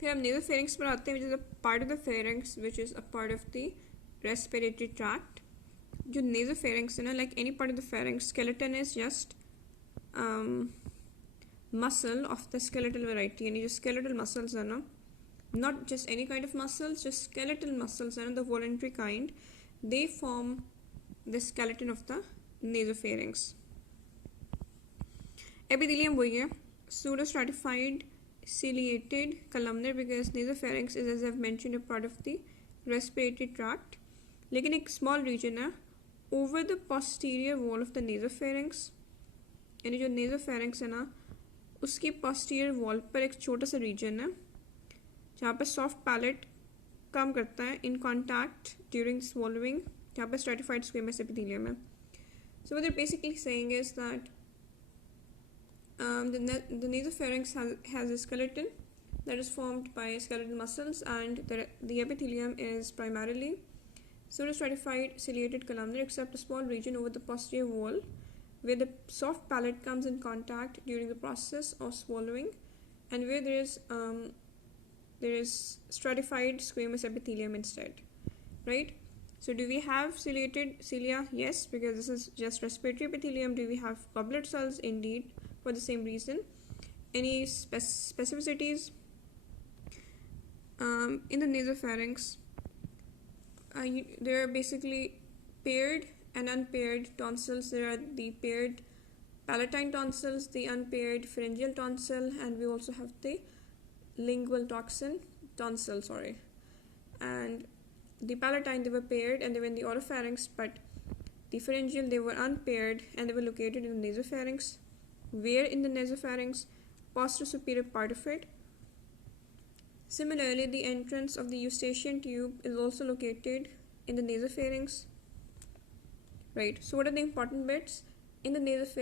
फिर हम nasopharynx पर आते हैं, which is a part of the pharynx, which is a part of the respiratory tract. जो nasopharynx है ना, like any part of the pharynx, skeleton is just muscle of the skeletal variety. यानी जो skeletal muscles है ना, not just any kind of muscles, just skeletal muscles and the voluntary kind, they form the skeleton of the nasopharynx. Epithelium वही है, pseudostratified ciliated columnar, because nasopharynx is, as I've mentioned, a part of the respiratory tract. लेकिन एक small region है over the posterior wall of the nasopharynx, यानी जो nasopharynx है ना उसकी posterior wall पर एक छोटा सा region है जहाँ पर soft palate काम करता है in contact during swallowing, जहाँ पर stratified squamous epithelium है. So what they're basically saying is that the nasopharynx has a skeleton that is formed by skeletal muscles, and the epithelium is primarily pseudostratified ciliated columnar, except a small region over the posterior wall where the soft palate comes in contact during the process of swallowing, and where there is stratified squamous epithelium instead, right? So do we have ciliated cilia? Yes, because this is just respiratory epithelium. Do we have goblet cells? Indeed, for the same reason. Any specificities? In the nasopharynx, there are basically paired and unpaired tonsils. There are the paired palatine tonsils, the unpaired pharyngeal tonsil, and we also have the lingual tonsil, and the palatine, they were paired and they were in the oropharynx, but the pharyngeal, they were unpaired and they were located in the nasopharynx. Where in the nasopharynx? Posterior superior part of it. Similarly, the entrance of the eustachian tube is also located in the nasopharynx, right? So what are the important bits in the nasopharynx?